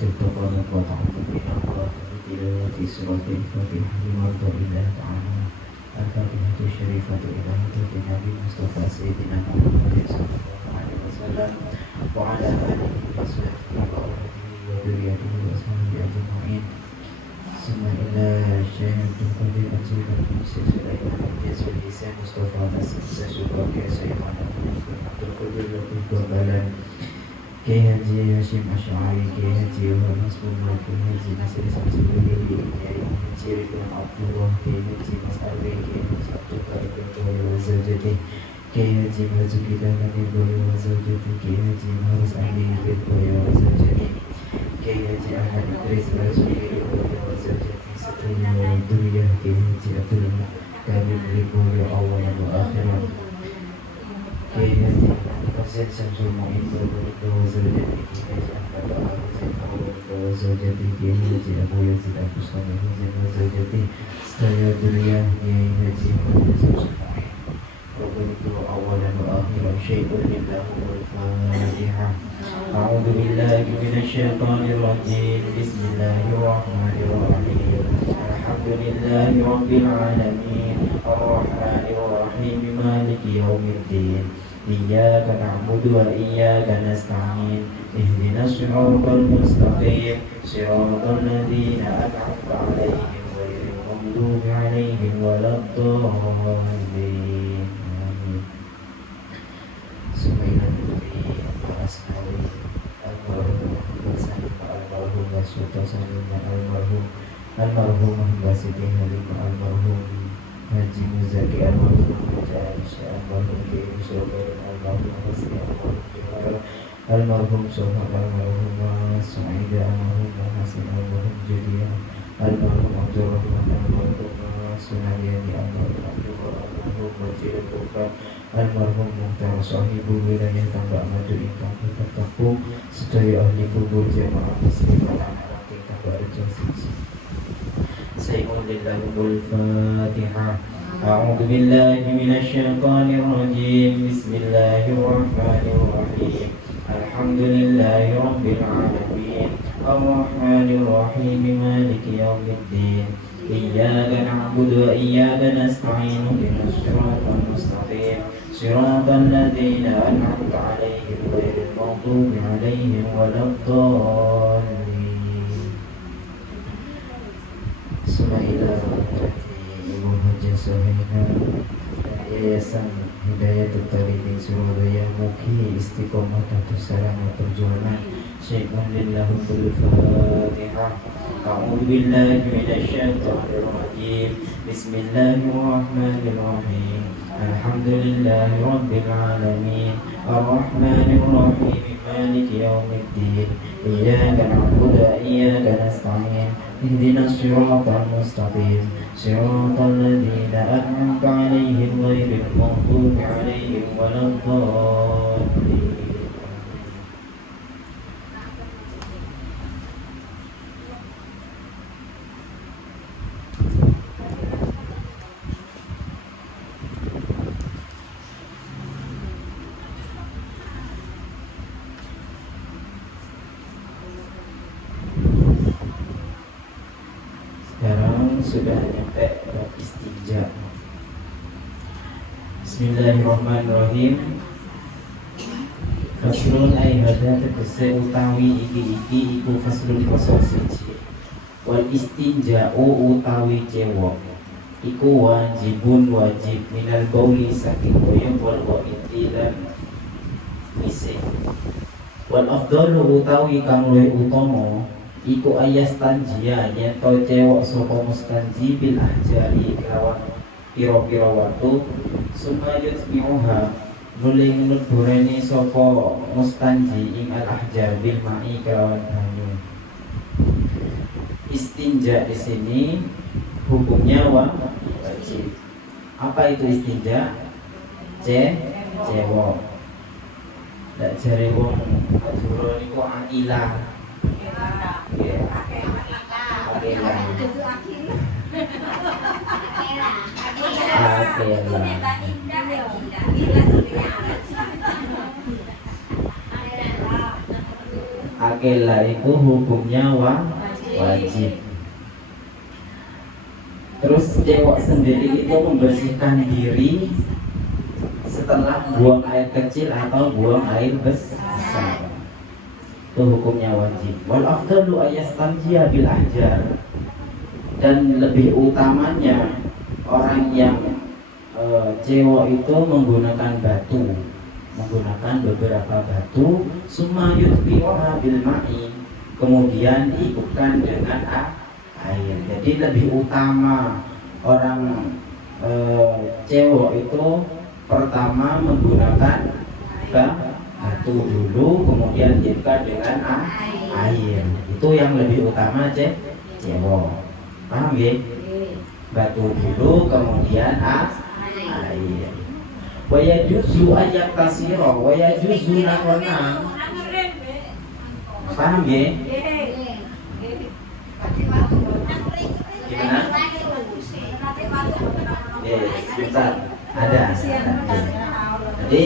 تقبل وتعظم إلى الله بتلاوة سورة الفاتحة لمرضى الله تعالى. الفاتحة الشريفة إلى هداية النبي المصطفى سيدنا محمد صلى الله عليه وسلم وعلى آله وصحبه وأولاده وذريته وأصحابه أجمعين. ثم إلى الشيخ عبد القادر الجيلاني الشيخ سليمان الجاز والإسلام مصطفى نصر سيدنا سيدنا عبد القادر لطيف وبلد Kiai Haji Hashim Asy'ari, Kiai Haji Wahab Nasrullah, Kiai Haji Nasir Samsudin, Kiai Haji Ridwan Abdullah, Kiai Haji Mas Arwi, Kiai Haji Abdul Karim Boyo Wazawjati, Kiai Haji Marzuki Damani Boyo Wazawjati, Kiai Haji Mahrus Ali Boyo Wazawjati, Kiai Haji Ahmad Idris Razuli Boyo Wazawjati, Satria Duriyah, Kiai Haji Abdul Karim Boyo Awalan wa Akhiran, Kiai Haji Hasan Syamsul Mu'in Wazawjati, Kiai Haji Ahmad Al-Husain Wazawjati, Kiai Haji Abu Yazid Al-Bustami Wazawjati, Saya Duriyah, Kiai Haji Hasan Syamsul Mu'in Wabaritu awalan wa akhiran syai'un lillahi wal-Fatihah. A'udhu billahi minasyaitanir rajim. Bismillahirrahmanirrahim. Alhamdulillahi rabbil alamin. Ar-Rahmanir Rahim. Maliki yaumiddin. Iyyaka na'budu wa iyyaka nasta'in. Ihdinas siratal mustaqim. Siratal ladzina an'amta 'alaihim ghairil maghdubi 'alaihim waladdallin. Almarhum Mbak Siti Halimah, almarhum Haji Muzaki, almarhum Haji Aisyah, almarhum Kiai Musyawir, almarhum Hasri, almarhum Sohab, almarhum Su'aidah, almarhum Hasan, almarhum Judiah, almarhum Abdurrahman, almarhum Sunayani, almarhum Abdullah, almarhum Wajib Bukan, almarhum Muhtar Sahibu wilayah Tambak Madu ingkang bertakwa sedaya ahli kubur jamaah muslimin anak tingkah barja siji. Sayyidul lillahi Fatihah. A'udzu billahi minasyaitonir rajim. Bismillahirrahmanirrahim. Alhamdulillahi rabbil alamin. Ar-Rahmanir Rahim. Maliki yaumiddin. Iyyaka na'budu wa iyyaka nasta'in. Ihdinas siratal mustaqim. Siratal ladzina an'amta 'alaihim ghairil maghdubi 'alaihim waladdallin. Bismillah. Ibu Haji Sohina Yayasan Hidayatul Talibin Surabaya, mugi istiqomah dados sarana perjuangan. Syai'un lillahi bil Fatihah. A'udzu billahi minasyaitonir rajim. Bismillahirrahmanirrahim. Alhamdulillahi rabbil alamin. Ar-Rahmanir Rahim. Maliki yaumiddin. Iyyaka na'budu wa iyyaka nasta'in. Ihdinas siratal mustaqim. Siratal ladzina an'amta 'alaihim ghairil maghdubi 'alaihim waladdallin. Sudah nyampe bab istinja. Bismillahirrahmanirrahim. Faslun ay hadza tegese utawi iki iku faslun fasal siji. Wal istinja'u utawi cewek iku wajibun wajib minal bauli saking boyong wal wa'iti lan isi. Wal afdalu utawi kang luwih utama iku ayas tanjia nyeto cewek sapa mustanji bil ahjari kelawan pira-pira watu sumayut mi'uha nuli ngenut dureni sapa mustanji ing al ahjar bil ma'i kelawan banyu. Istinja di sini hukumnya wajib. Apa itu istinja? Cewek. Dak jare wong Madura niku akilah. akela itu hukumnya wajib. Terus cewek sendiri itu membersihkan diri setelah buang air kecil atau buang air besar, itu hukumnya wajib. Wal afdalu ayastanjiya bil ahjar, dan lebih utamanya orang yang cewek itu menggunakan batu, menggunakan beberapa batu, summa yutbi'uha bil ma'i, kemudian diikutkan dengan air. Jadi lebih utama orang cewek itu pertama menggunakan batu dulu, kemudian diikutkan dengan air. Itu yang lebih utama cewek. Paham ya? Batu dulu, kemudian air. Wa yajuzu ayat kasiro, wa yajuzu nakona. Paham ya? Gimana? Sebentar. Ada. Jadi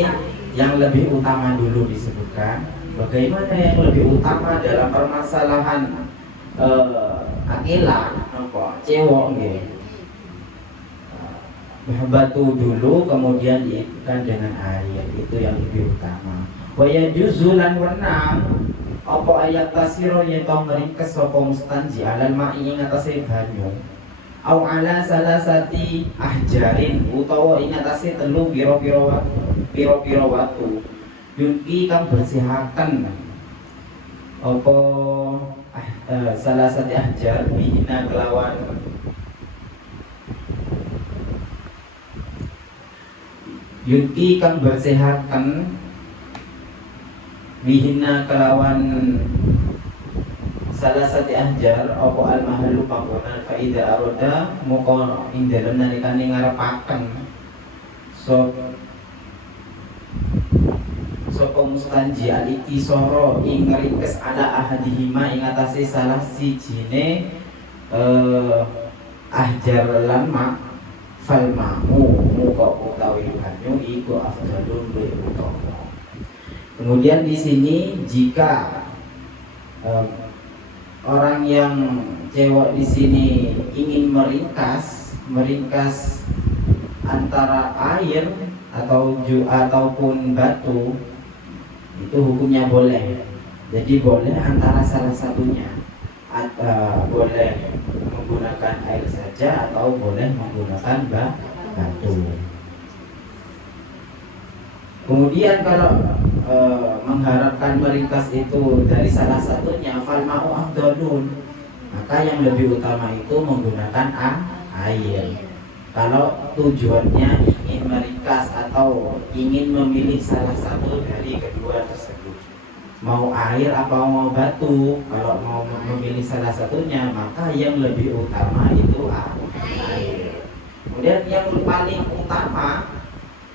yang lebih utama dulu disebutkan. Bagaimana yang lebih utama dalam permasalahan akila, cewek gitu. Batu dulu, kemudian diikutkan dengan air, itu yang lebih utama. Wa yajuzu lan wenang apa ayat tasiro yaitu meringkes sapa mustanji alal ma'i ing atase banyu, au ala salasati ahjarin utawa ing atase telu pira-pira watu, yunki kang bersihaken apa salasati ahjar bihina kelawan yunki kang bersehatkan bihina kelawan salah satu ahjar apa al mahallu panggonan faida aroda moko ing dalem nalikane ngarepaken sapa mustanji aliki soro ing ngringkes ala ahadihima ing atase salah sijine ahjar lan falmamu muka utawi banyu iku afdalun luwih utama. Kemudian di sini jika orang yang cewek di sini ingin meringkas antara air ataupun batu, itu hukumnya boleh. Jadi boleh antara salah satunya, boleh menggunakan air saja atau boleh menggunakan batu. Kemudian kalau mengharapkan meringkas itu dari salah satunya, falma'u afdalun, maka yang lebih utama itu menggunakan air. Kalau tujuannya ingin meringkas atau ingin memilih salah satu dari kedua tersebut, mau air apa mau batu, kalau mau memilih salah satunya maka yang lebih utama itu air. Kemudian yang paling utama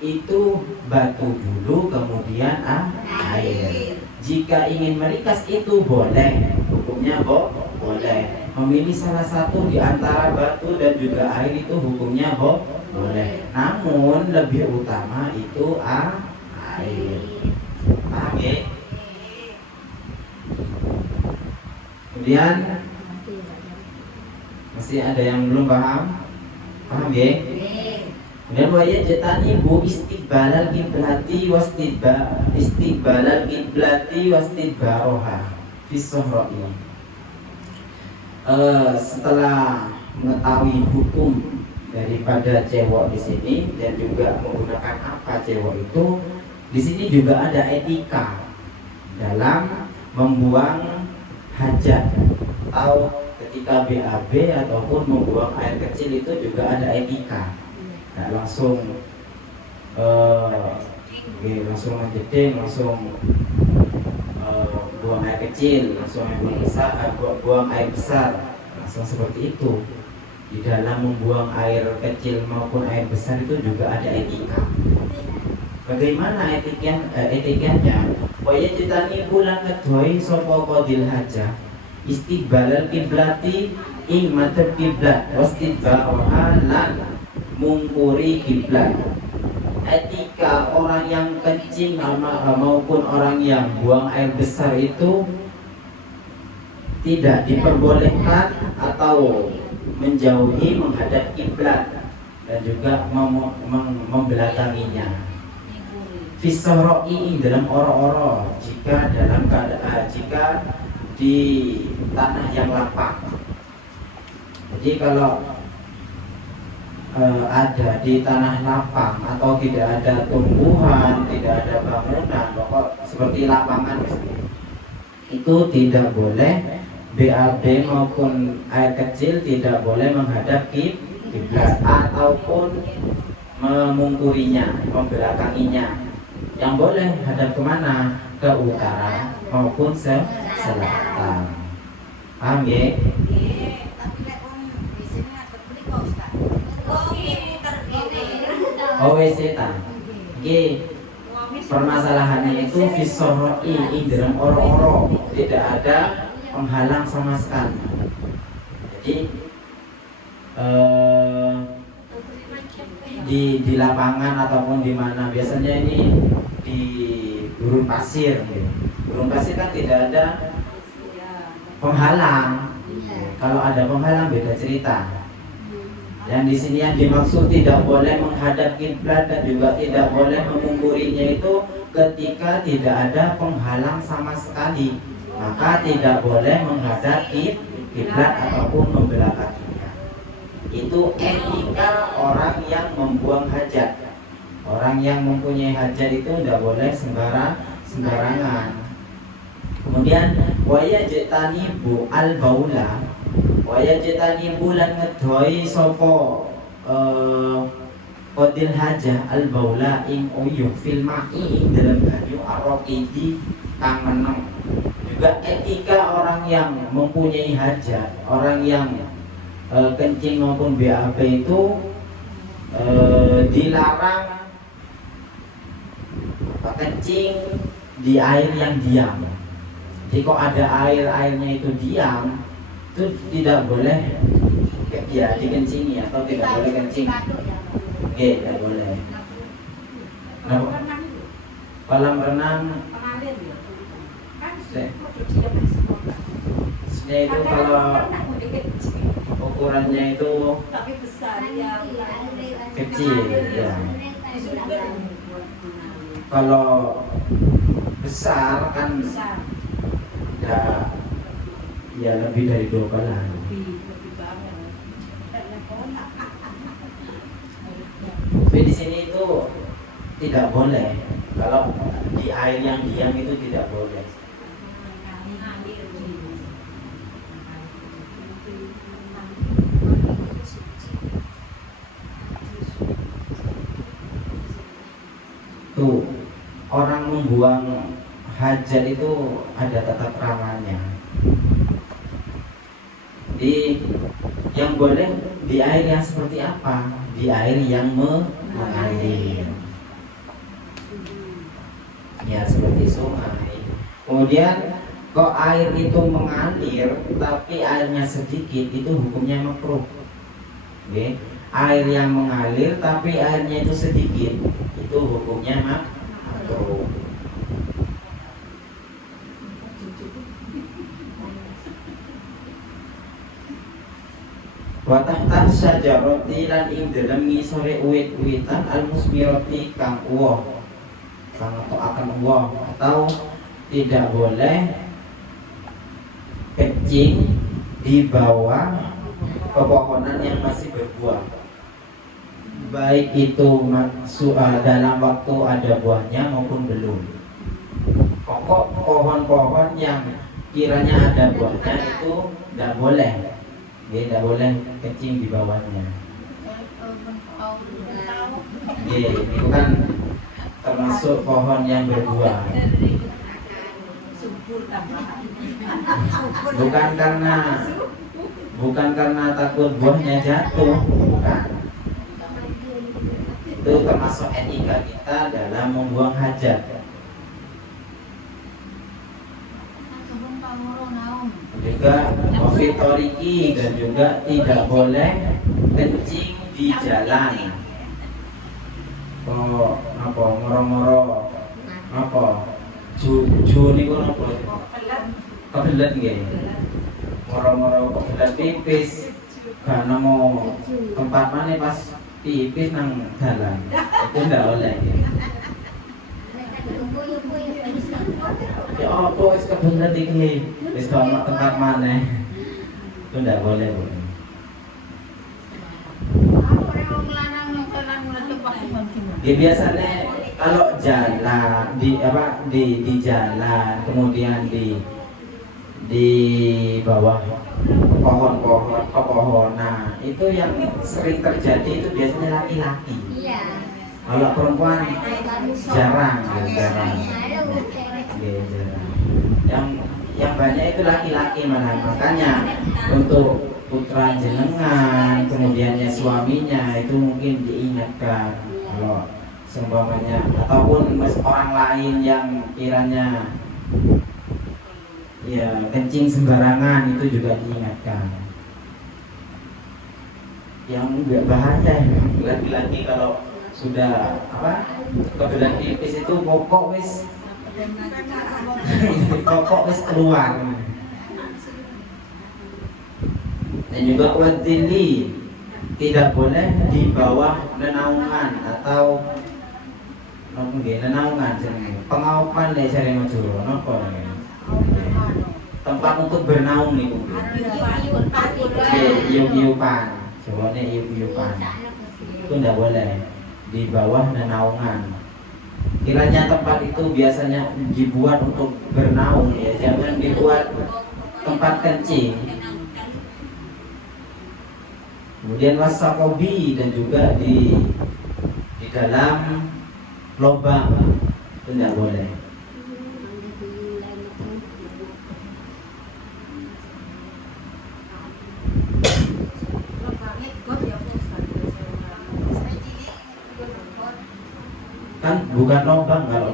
itu batu dulu, kemudian air. Jika ingin meringkas itu boleh, hukumnya boleh. Memilih salah satu di antara batu dan juga air itu hukumnya boleh. Namun lebih utama itu air. Paham ya? Kemudian masih ada yang belum paham? Paham ya? Dan waya jetani bu istiqbalal kiblati wastidbaroha fisohroi. Setelah mengetahui hukum daripada cewek di sini dan juga menggunakan apa cewek itu, di sini juga ada etika dalam membuang hajat atau ketika BAB ataupun membuang air kecil, itu juga ada etika. Nah, langsung ngejeding, langsung buang air kecil, langsung buang air besar, langsung seperti itu. Di dalam membuang air kecil maupun air besar itu juga ada etika. Bagaimana etikanya? Waya citani bulan kedoi sopo kodil haja istiqbalal kiblati ing madhab kiblat wastidbaroha lan mungkuri kiblat. Etika orang yang kencing maupun orang yang buang air besar itu tidak diperbolehkan atau menjauhi menghadap kiblat dan juga membelakanginya. Fisoro'i dalam oro-oro jika dalam keadaan jika di tanah yang lapang. Jadi kalau ada di tanah lapang atau tidak ada tumbuhan, tidak ada bangunan, pokok seperti lapangan itu tidak boleh BAB maupun air kecil tidak boleh menghadap kiblat ataupun memungkurinya, membelakanginya. Yang boleh hadap kemana? Ke utara maupun selatan. Paham ya? Oh WC ta. Nggih. Permasalahannya itu fisoroi dalam oro-oro, tidak ada penghalang sama sekali. Jadi di lapangan ataupun di mana biasanya ini di gurun pasir. Gurun pasir kan tidak ada penghalang. Kalau ada penghalang beda cerita. Yang di sini yang dimaksud tidak boleh menghadap kiblat dan juga tidak boleh memungkurinya itu ketika tidak ada penghalang sama sekali, maka tidak boleh menghadap kiblat ataupun membelakanginya. Itu etika orang yang membuang hajat. Orang yang mempunyai hajat itu tidak boleh sembarangan. Kemudian wayajtanibu al-baula, wayajtanibu lan ngedoi sopo qadil hajah al-baula ing uyuh fil ma'i dalam banyu arraqidi kang meneng. Juga etika orang yang mempunyai hajat, orang yang kencing maupun BAB itu dilarang kencing di air yang diam. Jadi kok ada airnya itu diam, itu tidak boleh ya dikencingi atau tidak boleh kencing. Oke, tidak boleh. Kolam renang itu kalau ukurannya itu kecil ya. Kalau besar kan ya lebih dari 2 kolam. Tapi di sini itu tidak boleh. Kalau di air yang diam itu tidak boleh. Tuh, orang membuang hajat itu ada tata keramanya. Yang boleh di air yang seperti apa? Di air yang mengalir. Ya seperti sungai. Kemudian kok air itu mengalir tapi airnya sedikit, itu hukumnya makruh. Oke. Air yang mengalir tapi airnya itu sedikit, itu hukumnya makruh. Wa tahta syajarati lan ing dalem ngisore uwit-uwitan al-musmirati kang uwoh, kang akan uwoh, atau tidak boleh kencing di bawah pepohonan yang masih berbuah, baik itu dalam waktu ada buahnya maupun belum. Pokok pohon-pohon yang kiranya ada buahnya itu tidak boleh. Dia tidak boleh kencing di bawahnya. Itu kan termasuk pohon yang berbuah. Bukan karena takut buahnya jatuh, bukan. Itu termasuk etika kita dalam membuang hajat. Juga wafitoriki, dan juga tidak boleh kencing di jalan. Oh, apa ngoro-ngoro apa ju niku napa kebelet nggih. moro-moro kebetulan pipis gak nemu tempat mana pas pipis nang jalan itu ndak boleh ya apa wis kebelet iki wis ono tempat mana itu ndak boleh Bu. Ya biasanya kalau jalan di jalan kemudian di bawah pohon-pohon pepohonan itu yang sering terjadi itu biasanya laki-laki. Iya. Kalau perempuan jarang. Ya, jarang. Yang banyak itu laki-laki malah makanya untuk putra jenengan kemudiannya suaminya itu mungkin diingatkan kalau seumpamanya ataupun orang lain yang kiranya ya kencing sembarangan itu juga diingatkan. Yang enggak bahaya laki-laki kalau sudah kebetulan pipis itu pokok wis keluar. Dan juga wadili tidak boleh di bawah nenaungan atau nenaungan pengaupan dari cari Madura nopo tempat untuk bernaung nih iup-iupan sebenarnya iup-iupan itu tidak boleh di bawah nenaungan. Kiranya tempat itu biasanya dibuat untuk bernaung ya, jangan dibuat tempat kencing. Kemudian wasakobi dan juga di dalam lubang itu tidak boleh. Kan bukan lubang kalau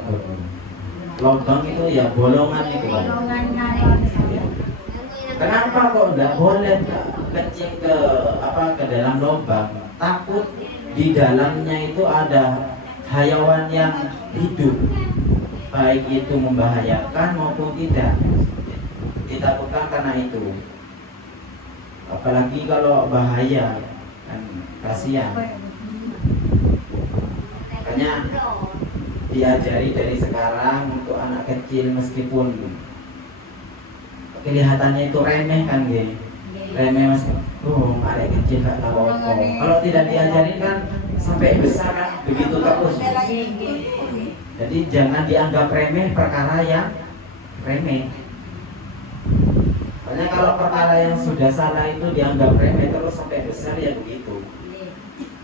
lubang itu ya bolongan itu. Kenapa kok tidak boleh kencing ke dalam lubang? Takut di dalamnya itu ada hayawan yang hidup, baik itu membahayakan maupun tidak. Ditakutkan karena itu. Apalagi kalau bahaya, kan kasihan. Makanya diajari dari sekarang untuk anak kecil meskipun kelihatannya itu remeh kan remeh mas, anak kecil gak tahu apa. Kalau tidak diajarin kan sampai besar kan begitu terus. Jadi jangan dianggap remeh perkara yang remeh. Soalnya kalau perkara yang sudah salah itu dianggap remeh terus sampai besar ya begitu.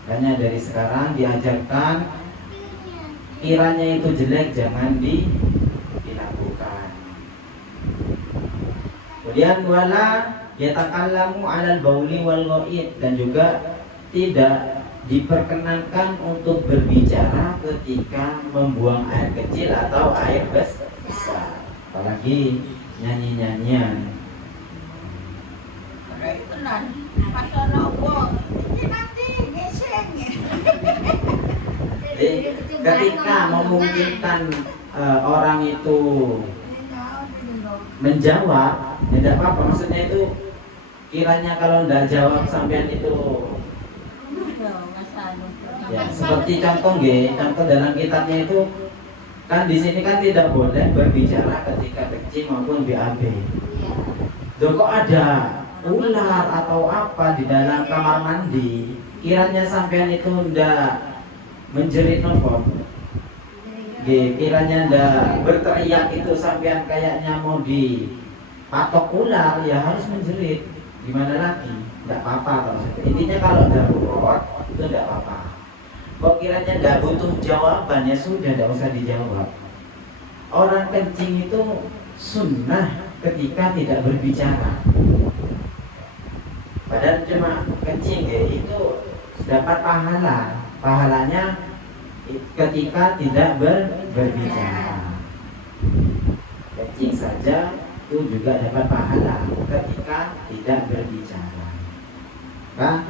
Makanya dari sekarang diajarkan kiranya itu jelek jangan dilakukan. Kemudian wala yatakallamu 'alal bauli wal ghaid, dan juga tidak diperkenankan untuk berbicara ketika membuang air kecil atau air besar, apalagi nyanyi-nyanyian. Ketika memungkinkan orang itu menjawab, tidak apa-apa. Maksudnya itu kiranya kalau tidak jawab sampean itu ya seperti contoh contoh dalam kitabnya itu kan di sini kan tidak boleh berbicara ketika kecil maupun BAB. Kok ada ular atau apa di dalam kamar mandi, kiranya sampean itu ndak menjerit nopo, kiranya ndak berteriak itu sampean kayaknya mau dipatok ular, ya harus menjerit. Gimana lagi? Ndak apa-apa kalau intinya kalau darurat itu ndak apa-apa. Kok kiranya ndak butuh jawaban, ya sudah ndak usah dijawab. Orang kencing itu sunnah ketika tidak berbicara. Padahal cuma kencing itu dapat pahalanya ketika tidak berbicara. Kencing saja itu juga dapat pahala ketika tidak berbicara. Nah,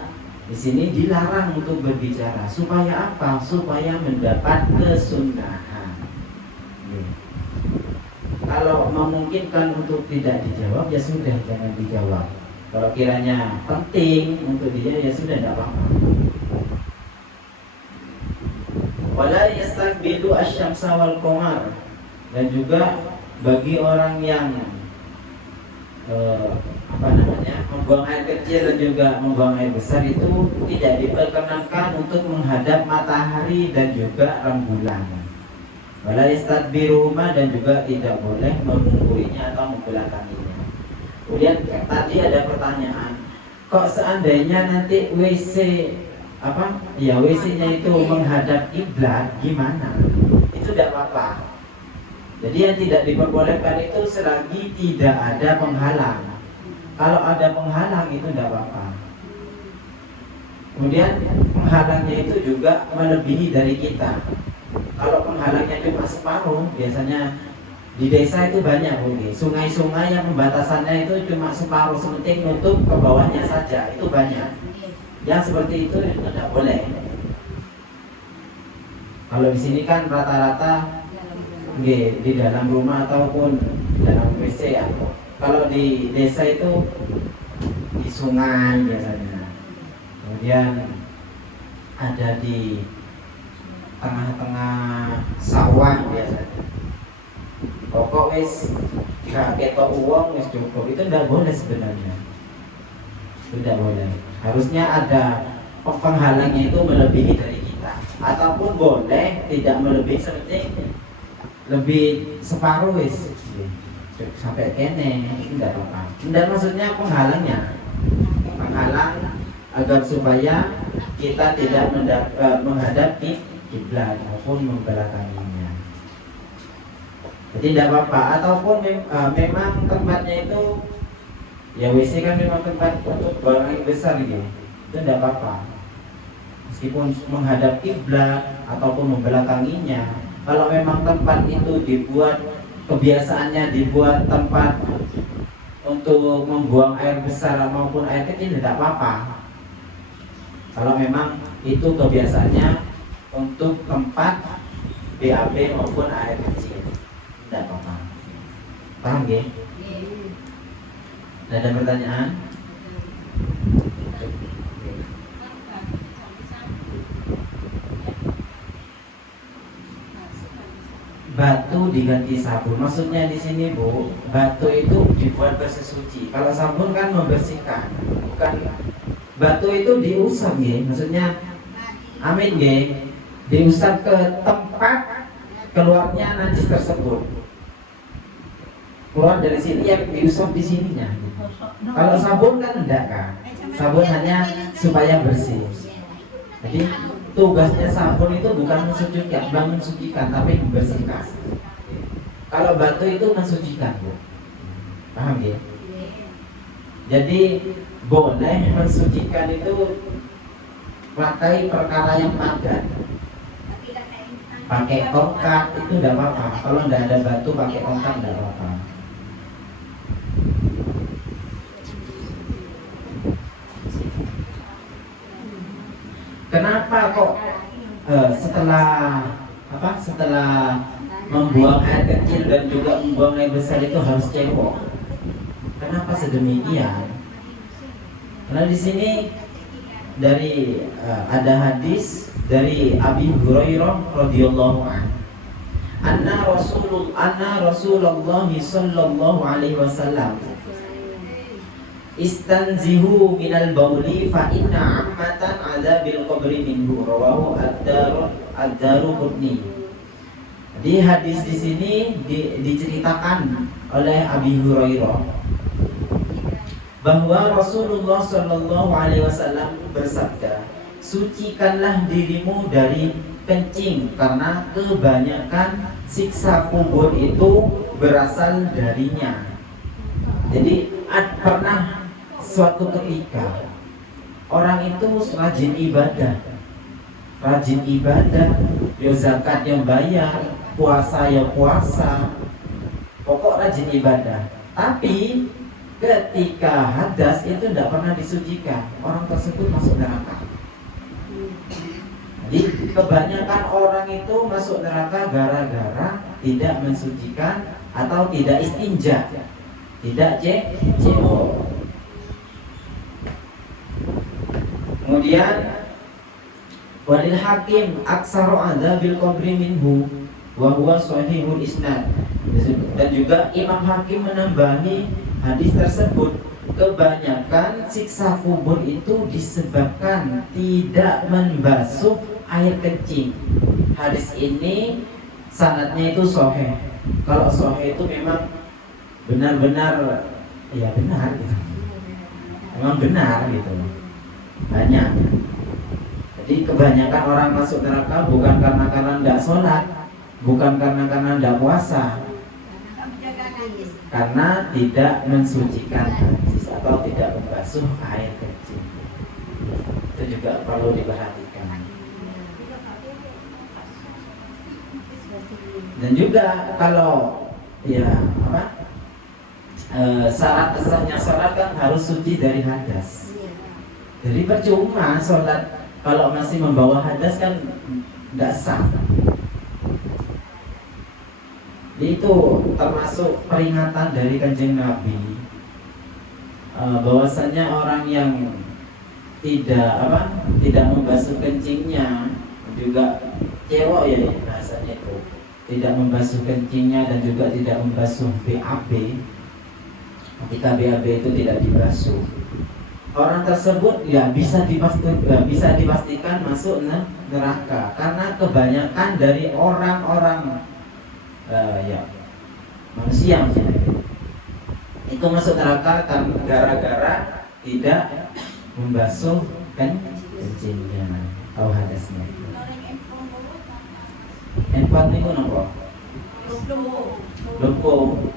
di sini dilarang untuk berbicara supaya apa? Supaya mendapat kesunahan. Kalau memungkinkan untuk tidak dijawab, ya sudah jangan dijawab. Kalau kiranya penting untuk dia, ya sudah, tidak apa-apa. Wala yastakbilu asy-syamsa wal qamar. Dan juga bagi orang yang membuang air kecil dan juga membuang air besar itu tidak diperkenankan untuk menghadap matahari dan juga rembulan. Wala yastadbiruhuma, dan juga tidak boleh memungkurinya atau membelakanginya. Kemudian tadi ada pertanyaan, kok seandainya nanti WC-nya itu menghadap kiblat, gimana? Itu tidak apa-apa. Jadi yang tidak diperbolehkan itu selagi tidak ada penghalang. Kalau ada penghalang itu tidak apa-apa. Kemudian penghalangnya itu juga melebihi dari kita. Kalau penghalangnya cuma separuh, biasanya di desa itu banyak mungkin sungai-sungai yang pembatasannya itu cuma separuh, sementing nutup ke bawahnya saja, itu banyak. Yang seperti itu tidak boleh. Kalau di sini kan rata-rata di dalam rumah ataupun di dalam WC ya. Kalau di desa itu di sungai biasanya. Kemudian ada di tengah-tengah sawah biasanya. Pokok wis gak ketok uang wis cukup, itu tidak boleh sebenarnya. Tidak boleh. Harusnya ada penghalangnya itu melebihi dari kita. Ataupun boleh tidak melebihi, seperti lebih separuh wis sampai kene, tidak apa-apa. Tidak, maksudnya penghalangnya, penghalang agar supaya kita tidak menghadap kiblat maupun membelakanginya. Jadi tidak apa-apa. Ataupun memang tempatnya itu ya WC kan memang tempat untuk buang air besar gitu, itu tidak apa-apa. Meskipun menghadap kiblat ataupun membelakanginya, kalau memang tempat itu dibuat, kebiasaannya dibuat tempat untuk membuang air besar maupun air kecil, tidak apa-apa. Kalau memang itu kebiasaannya untuk tempat BAB maupun air kecil, tidak apa-apa. Paham ya? Ada pertanyaan? Batu diganti sabun. Maksudnya di sini Bu, batu itu dibuat bersesuci. Kalau sabun kan membersihkan, bukan. Batu itu diusap ya, maksudnya amin ya, diusap ke tempat keluarnya najis tersebut. Keluar dari sini yang diusap di sininya. Kalau sabun kan enggak kan? Sabun hanya supaya bersih. Jadi tugasnya sabun itu bukan mensucikan, tapi membersihkan. Kalau batu itu mensucikan, Bu. Paham ya? Jadi boleh mensucikan itu pakai perkara yang padat. Pakai tongkat itu tidak apa-apa. Kalau tidak ada batu pakai tongkat tidak apa-apa. Kenapa kok setelah membuang air kecil dan juga membuang air besar itu harus cebok? Kenapa sedemikian? Karena di sini dari ada hadis dari Abi Hurairah radhiyallahu anhu, anna Rasulullah sallallahu alaihi wasallam istanzihu minal bauli fa inna ammatan adzabil qabri minhu, rawahu ad-Daruqutni. Di hadis di sini diceritakan oleh Abi Hurairah bahwa Rasulullah sallallahu alaihi wasallam bersabda, sucikanlah dirimu dari kencing, karena kebanyakan siksa kubur itu berasal darinya. Jadi pernah suatu ketika orang itu rajin ibadah, ya zakat yang bayar, puasa ya puasa, pokok rajin ibadah. Tapi ketika hadas itu tidak pernah disucikan, orang tersebut masuk neraka. Jadi kebanyakan orang itu masuk neraka gara-gara tidak mensucikan atau tidak istinja, tidak cebok. Kemudian walil hakim aksaru adzabil qabri minhu wa huwa sahihul isnad. Dan juga Imam Hakim menambahi hadis tersebut, kebanyakan siksa kubur itu disebabkan tidak membasuh air kencing. Hadis ini sanadnya itu sahih. Kalau sahih itu memang benar-benar ya benar gitu. Memang benar gitu. Banyak. Jadi kebanyakan orang masuk neraka bukan karena tidak sholat, bukan karena tidak puasa, karena tidak mensucikan najis atau tidak membasuh air kencing. Itu juga perlu diperhatikan. Dan juga kalau ya syarat sahnya sholat kan harus suci dari hadas. Jadi percuma sholat kalau masih membawa hadas kan tidak sah. Itu termasuk peringatan dari Kanjeng Nabi, bahwasanya orang yang tidak membasuh kencingnya, juga cewek ya bahasanya itu, tidak membasuh kencingnya dan juga tidak membasuh BAB. Ketika BAB itu tidak dibasuh, orang tersebut ya bisa dipastikan masuk neraka, karena kebanyakan dari orang-orang manusia itu masuk neraka karena gara-gara tidak membasuh kencingnya atau hadasnya. Empat itu nopo? Lumpuh.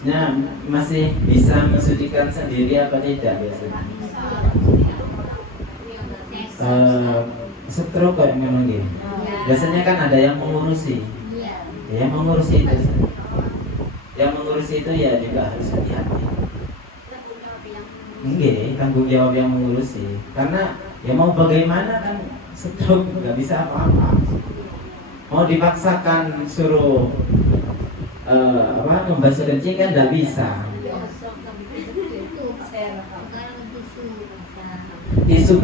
Nah, masih bisa mensucikan sendiri apa tidak biasanya? Stroke kayak memang gitu. Biasanya kan ada yang mengurusi. Ya, yang mengurusi itu. Yang mengurusi itu ya juga harus hati-hati. Enggak, tanggung jawab yang mengurusi. Karena ya mau bagaimana kan stroke nggak bisa apa-apa. Mau dipaksakan suruh membasuh kencing kan nggak bisa. Tisu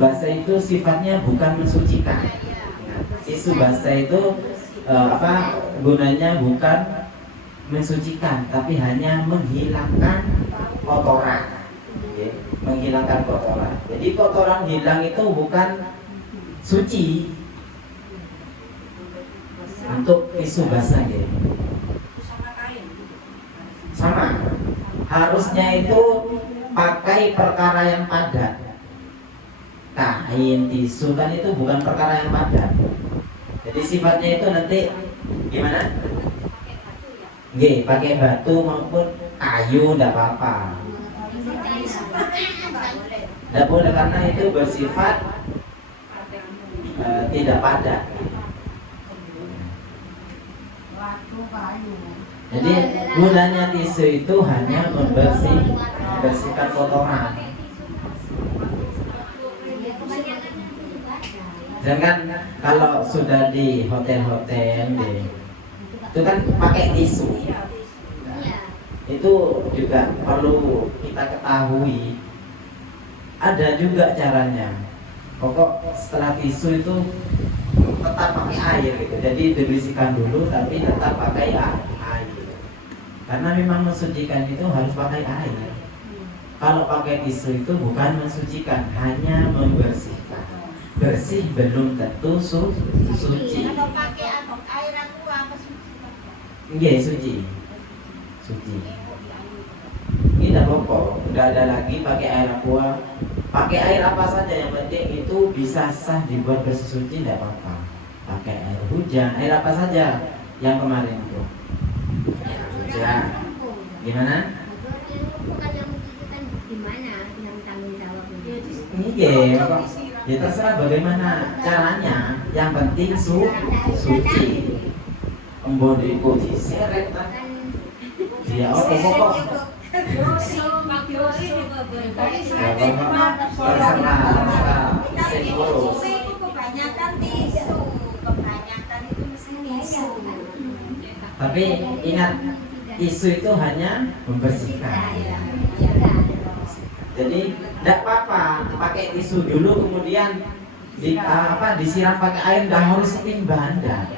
basah itu sifatnya bukan mensucikan. Tisu basah itu gunanya bukan mensucikan, tapi hanya menghilangkan kotoran. Menghilangkan kotoran. Jadi kotoran hilang itu bukan suci. Untuk tisu basah gitu. Sama. Harusnya itu pakai perkara yang padat. Kain, tisu kan itu bukan perkara yang padat. Jadi sifatnya itu nanti gimana? Nggih, pakai batu maupun kayu enggak apa-apa. Enggak boleh karena itu bersifat tidak padat. Jadi gunanya tisu itu hanya membersihkan kotoran. Sedangkan kalau sudah di hotel-hotel itu kan pakai tisu. Itu juga perlu kita ketahui. Ada juga caranya. Pokok setelah tisu itu tetap pakai air gitu. Jadi dibersihkan dulu tapi tetap pakai air. Karena memang mensucikan itu harus pakai air. Kalau pakai tisu itu bukan mensucikan, hanya membersihkan. Bersih belum tentu suci. Kalau pakai air aqua apa suci? Iya, suci. Ini tidak apa-apa, tidak ada lagi pakai air aqua. Pakai air apa saja yang penting itu bisa sah dibuat bersih suci, tidak apa-apa. Pakai air hujan, air apa saja yang kemarin itu. Air hujan. Gimana? Iya, ya terserah bagaimana caranya. Yang penting suci. Embon diikuti seret dia pokok. Kebanyakan tisu, kebanyakan itu mesti tisu. Tapi ingat, Tisu itu hanya membersihkan. Jadi tidak apa-apa pakai tisu dulu kemudian disiram pakai air, tidak harus setimba Anda.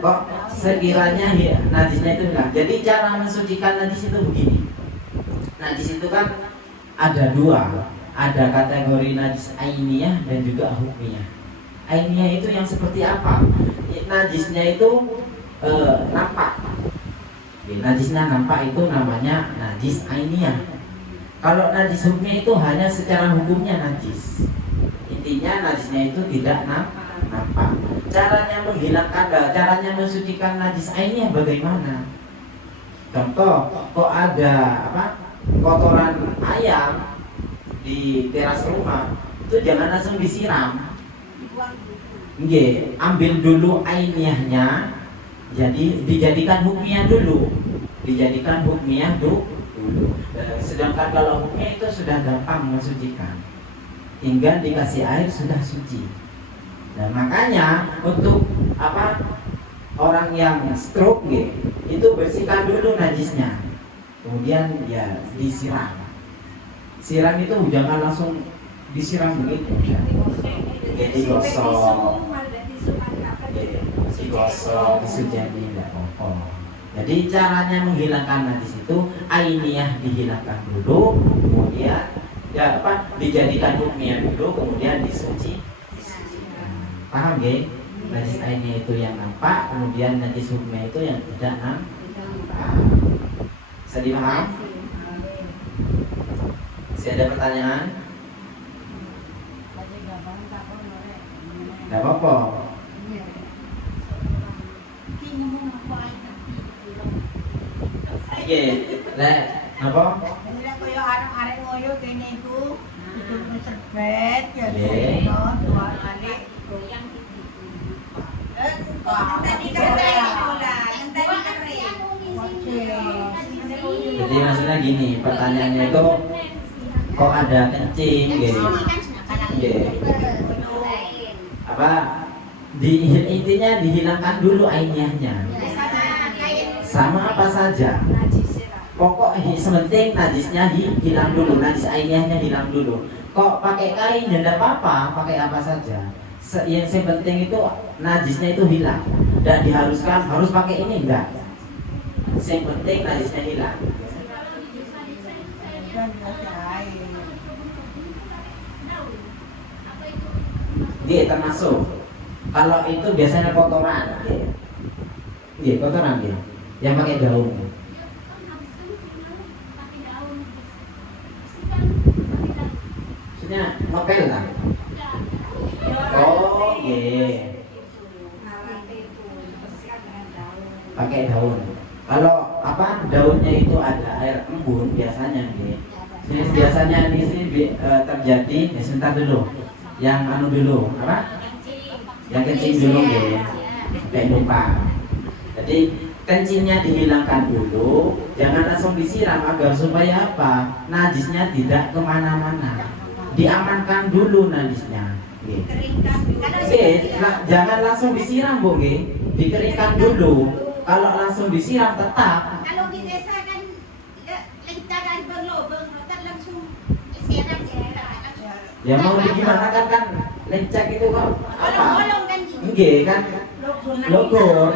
Kok sekiranya najisnya itu enggak. Jadi cara mensucikan najis itu begini. Najis itu kan ada dua, ada kategori najis ainiyah dan juga hukmiyah. Ainiyah itu yang seperti apa? Najisnya itu nampak. Najisnya nampak itu namanya najis ainiyah. Kalau najis hukmiyah itu hanya secara hukumnya najis. Intinya najisnya itu tidak nampak. Caranya menghilangkan, caranya mensucikan najis ainiyah bagaimana? Contoh, kok ada kotoran ayam di teras rumah, itu jangan langsung disiram. Ambil dulu ainiyahnya, jadi dijadikan hukmiyah dulu. Sedangkan kalau hukmiyah itu sudah gampang mensucikan, tinggal dikasih air sudah suci. Nah makanya untuk orang yang stroke itu bersihkan dulu najisnya, kemudian ya disiram. Siram itu jangan langsung disiram begitu, digosok, disujani, tidak apa-apa. Jadi caranya menghilangkan najis itu ainiyah dihilangkan dulu, kemudian dijadikan hukmiyah dulu, kemudian disuci. Paham gak? Najis ainiyah itu yang nampak, kemudian najis hukmiyah itu yang tidak nampak. Bisa dipaham? Masih ada pertanyaan? Tidak apa-apa. Oke, apa? Jadi maksudnya gini, pertanyaannya itu kok ada kencing intinya dihilangkan dulu ainiyahnya. Sama apa saja. Pokok sementing najisnya hilang dulu, najis ainiyahnya hilang dulu. Kok pakai kain ya tidak apa-apa, pakai apa saja. Yang penting itu najisnya itu hilang. Tidak diharuskan harus pakai ini, enggak. Yang penting najisnya hilang. Dia termasuk. Kalau itu biasanya kotoran, kotoran dia. Yang pakai daun. Maksudnya ngepel lah. Oh, pakai daun. Kalau daunnya itu ada air embun biasanya biasanya ini sih terjadi. Sebentar dulu. Yang dulu Yang kencing dulu kayak lupa. Jadi kencingnya dihilangkan dulu, jangan langsung disiram agar supaya najisnya tidak kemana-mana. Diamankan dulu najisnya. Jangan langsung disiram dikeringkan dulu. Kalau langsung disiram tetap. Kalau di desa kan lencah berlobeng, langsung siram. Ya mau gimana kan lencak itu kok Bolong kan logor.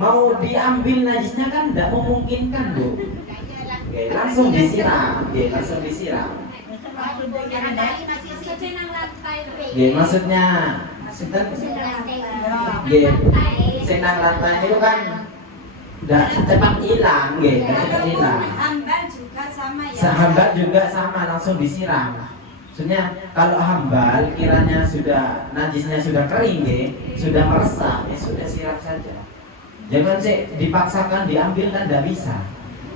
Mau diambil najisnya kan tidak memungkinkan langsung disiram. Maksudnya senang lantai itu kan tidak cepat hilang, Hambal juga sama langsung disiram. Maksudnya kalau hambal kiranya sudah najisnya sudah kering sudah meresap sudah siram saja. Jangan dipaksakan diambil kan tidak bisa.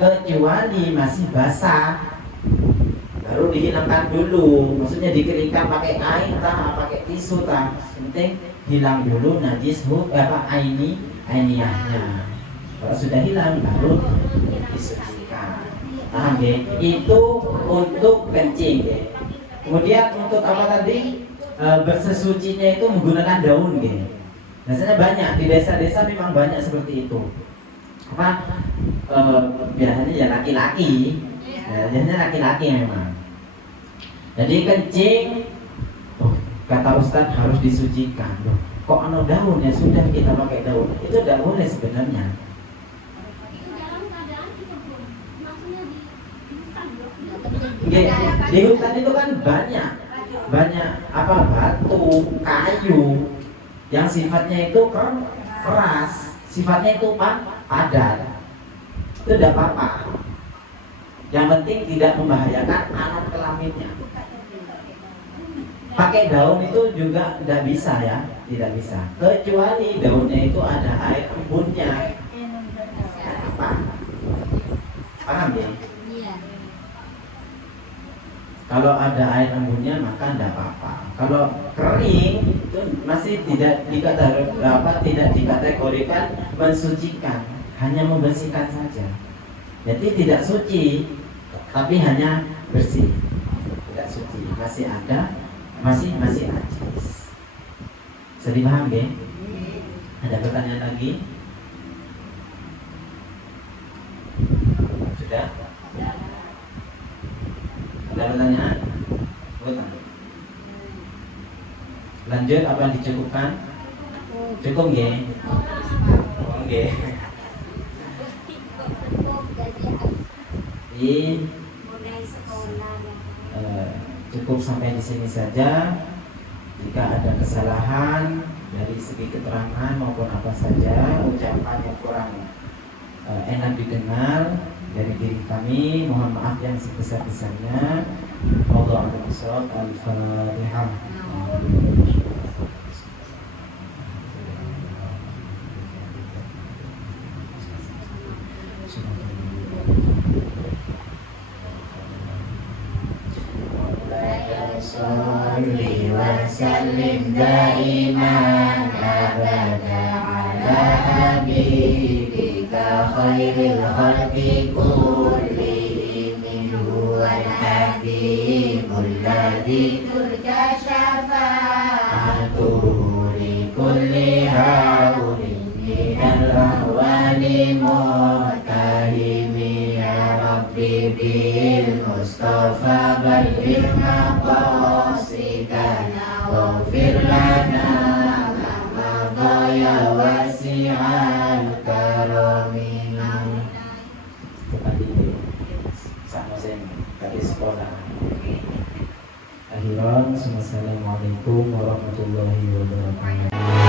Kecuali masih basah baru dihilangkan dulu. Maksudnya dikeringkan pakai air pakai tisu penting hilang dulu najis ainiyahnya. Kalau sudah hilang baru disucikan. Paham Itu untuk kencing Kemudian untuk apa tadi? Bersesucinya itu menggunakan daun Biasanya banyak di desa-desa memang banyak seperti itu. Apa biasanya ya laki-laki, biasanya laki-laki memang. Jadi kencing, kata Ustadz harus disucikan. Loh, kok anu daun ya sudah kita pakai daun, itu tidak boleh sebenarnya. Itu dalam keadaan kita belum, maksudnya di hutan bro. Di hutan itu kan banyak apa batu, kayu yang sifatnya itu keras, sifatnya itu padat. Itu tidak apa-apa. Yang penting tidak membahayakan anak kelaminnya. Pakai daun itu juga tidak bisa ya, tidak bisa. Kecuali daunnya itu ada air embunnya. Apa? Paham ya? Iya. Kalau ada air embunnya maka tidak apa-apa. Kalau kering itu masih tidak dikategorikan mensucikan, hanya membersihkan saja. Jadi tidak suci, tapi hanya bersih. Tidak suci, masih ada, masih najis. Bisa dipaham ya? Ada pertanyaan lagi? Sudah? Ada pertanyaan? Bukan. Lanjut apa dicukupkan? Cukup nggih? Oh nggih. Mulai sekolah Cukup sampai di sini saja. Jika ada kesalahan dari segi keterangan maupun apa saja, ucapan yang kurang enak didengar dari diri kami, mohon maaf yang sebesar-besarnya. Wallahu a'lam bishawab. Al-Fatihah. Sholli wa sallim daiman abada ala habibika khairil khalqi kullihim huwal habibul ladzi turja syafa'atuhu li kulli hawlin minal ahwali muhtahimi ya rabbi bil mustafa balligh maqasidana waghfir lana ma dhaya wasi'al karamina. Sama saya tadi sekolah. Akhiran, assalamualaikum warahmatullahi wabarakatuh.